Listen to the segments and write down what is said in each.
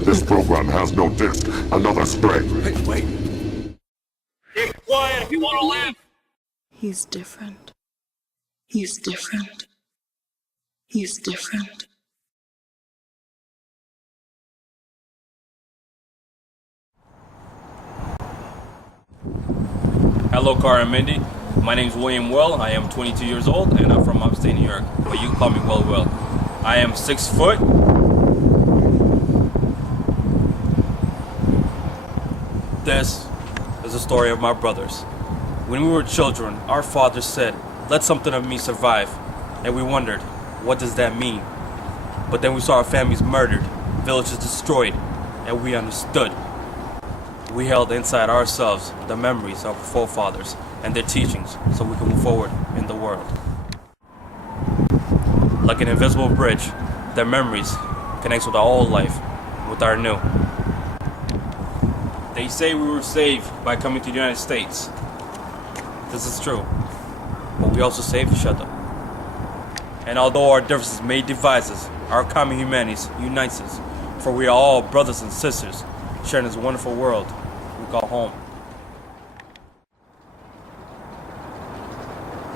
This program has no disc. Another string. Hey, wait. Get quiet if you want to live. He's different. He's different. He's different. Hello, Cara and Mindy. My name's William Well. I am 22 years old, and I'm from upstate New York. But you can call me Will. I am 6 foot. This is the story of my brothers. When we were children, our father said, "Let something of me survive." And we wondered, what does that mean? But then we saw our families murdered, villages destroyed, and we understood. We held inside ourselves the memories of our forefathers and their teachings so we can move forward in the world. Like an invisible bridge, their memories connects with our old life, with our new. They say we were saved by coming to the United States. This is true, but we also saved each other. And although our differences may divide us, our common humanity unites us, for we are all brothers and sisters, sharing this wonderful world we call home.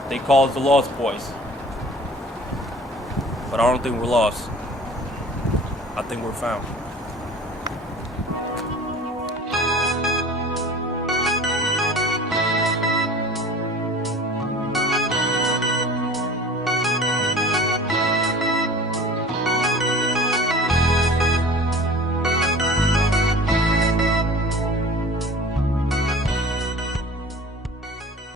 They call us the Lost Boys, but I don't think we're lost. I think we're found.